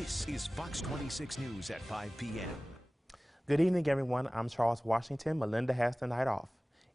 This is Fox 26 News at 5 p.m. Good evening, everyone. I'm Charles Washington. Melinda has the night off.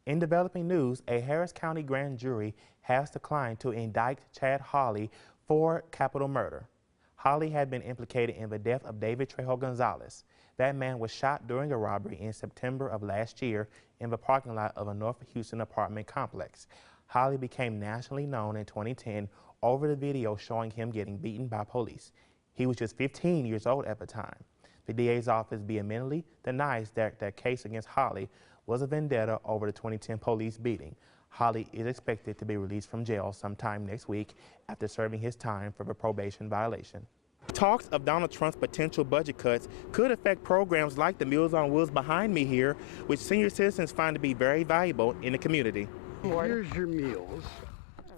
In developing news, a Harris County grand jury has declined to indict Chad Hawley for capital murder. Hawley had been implicated in the death of David Trejo Gonzalez. That man was shot during a robbery in September of last year in the parking lot of a North Houston apartment complex. Hawley became nationally known in 2010 over the video showing him getting beaten by police. He was just 15 years old at the time. The DA's office vehemently denies that their case against Hawley was a vendetta over the 2010 police beating. Hawley is expected to be released from jail sometime next week after serving his time for the probation violation. Talks of Donald Trump's potential budget cuts could affect programs like the Meals on Wheels behind me here, which senior citizens find to be very valuable in the community. Here's your meals.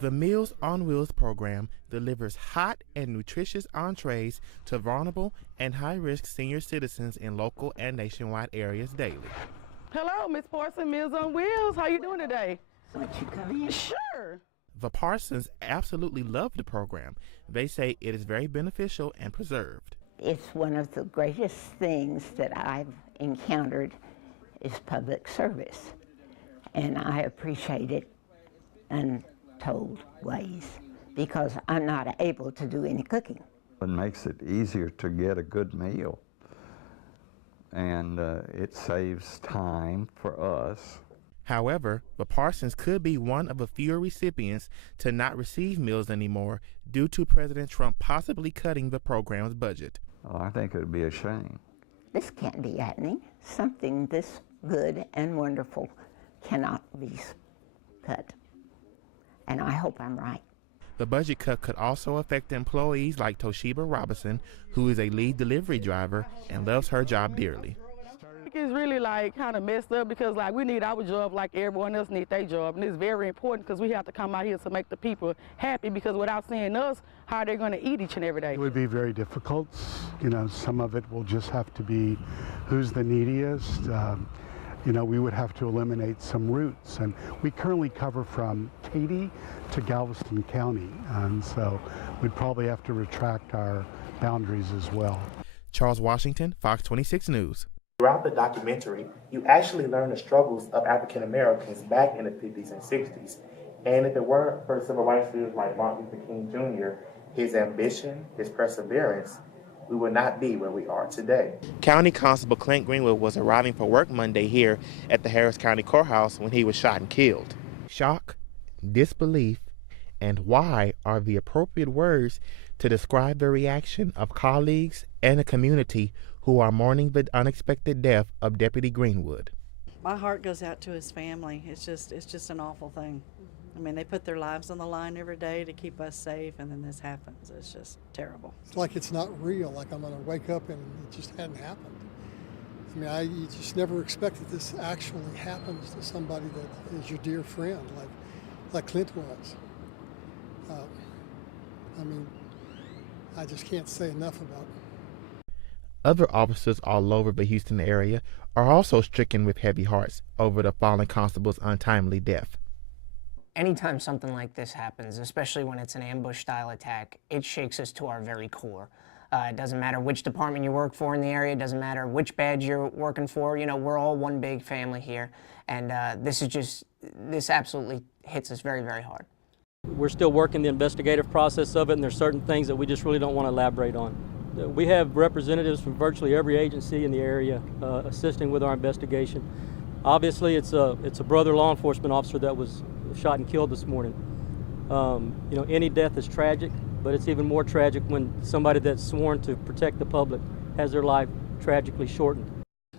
The Meals on Wheels program delivers hot and nutritious entrees to vulnerable and high-risk senior citizens in local and nationwide areas daily. Hello, Miss Parson, Meals on Wheels. How you doing today? Want you come in? Sure. The Parsons absolutely love the program. They say it is very beneficial and preserved. It's one of the greatest things that I've encountered is public service, and I appreciate it untold ways because I'm not able to do any cooking. It makes it easier to get a good meal, and it saves time for us. However, the Parsons could be one of a few recipients to not receive meals anymore due to President Trump possibly cutting the program's budget. Oh, I think it would be a shame. This can't be happening. Something this good and wonderful cannot be cut. And I hope I'm right. The budget cut could also affect employees like Toshiba Robinson, who is a lead delivery driver and loves her job dearly. It's really like kind of messed up because like we need our job like everyone else need their job, and it's very important because we have to come out here to make the people happy, because without seeing us, how are they going to eat each and every day? It would be very difficult. You know, some of it will just have to be who's the neediest. You know, we would have to eliminate some routes, and we currently cover from Katy to Galveston County, and so we'd probably have to retract our boundaries as well. Charles Washington, Fox 26 News. Throughout the documentary, you actually learn the struggles of African Americans back in the 50s and 60s. And if it weren't for civil rights leaders like Martin Luther King Jr., his ambition, his perseverance, we would not be where we are today. County Constable Clint Greenwood was arriving for work Monday here at the Harris County Courthouse when he was shot and killed. Shock, disbelief, and why are the appropriate words to describe the reaction of colleagues and a community who are mourning the unexpected death of Deputy Greenwood. My heart goes out to his family. It's just an awful thing. I mean, they put their lives on the line every day to keep us safe, and then this happens. It's just terrible. It's like it's not real, like I'm going to wake up and it just hadn't happened. I mean, you just never expect that this actually happens to somebody that is your dear friend, like Clint was. I mean, I just can't say enough about it. Other officers all over the Houston area are also stricken with heavy hearts over the fallen constable's untimely death. Anytime something like this happens, especially when it's an ambush-style attack, it shakes us to our very core. It doesn't matter which department you work for in the area, it doesn't matter which badge you're working for, you know, we're all one big family here, and this absolutely hits us very, very hard. We're still working the investigative process of it, and there's certain things that we just really don't want to elaborate on. We have representatives from virtually every agency in the area assisting with our investigation. Obviously, it's a brother law enforcement officer that was shot and killed this morning. You know, any death is tragic, but it's even more tragic when somebody that's sworn to protect the public has their life tragically shortened.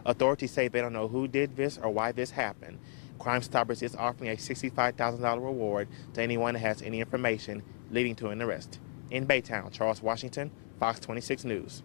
Authorities say they don't know who did this or why this happened. Crime Stoppers is offering a $65,000 reward to anyone that has any information leading to an arrest. In Baytown, Charles Washington, Fox 26 News.